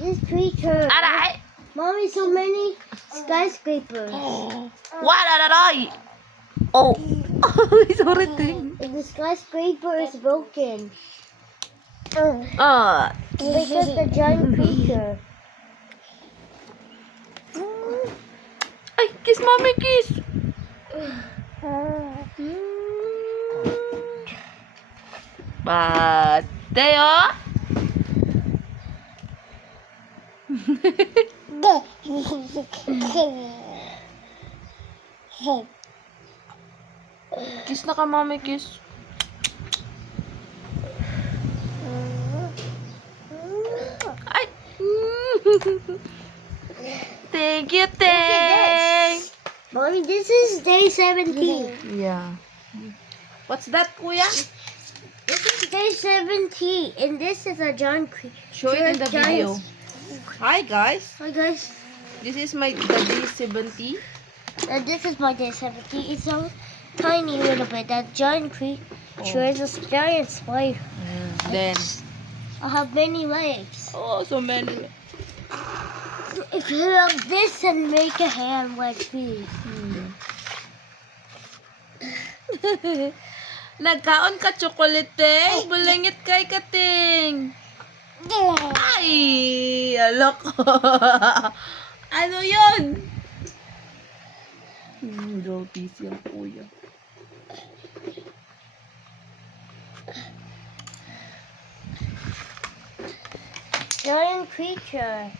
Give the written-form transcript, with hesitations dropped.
This creature. Aray! Mommy, so many skyscrapers. What? Aray! Oh! Sorry, Ting. And the skyscraper is broken. Because the giant creature. Ay, kiss, mommy, kiss! Pate, oh! Kiss na ka, mommy, kiss. Ay! Thank you, Ting! Mommy, this is day 17. Yeah. What's that, kuya? This is day 17, and this is a giant creature. Show it in the video. Hi, guys. Hi guys, This is my day 70. and this is my day 17. It's so tiny little bit. That giant creature is a giant spider. Then, I have many legs. oh, so many. If you have this and make a hand like this. Nagkaon ka chocolate, Ting. Bulingit kay kating. Ay, alok. Ano yun? Jotis yung kuya. Giant creature.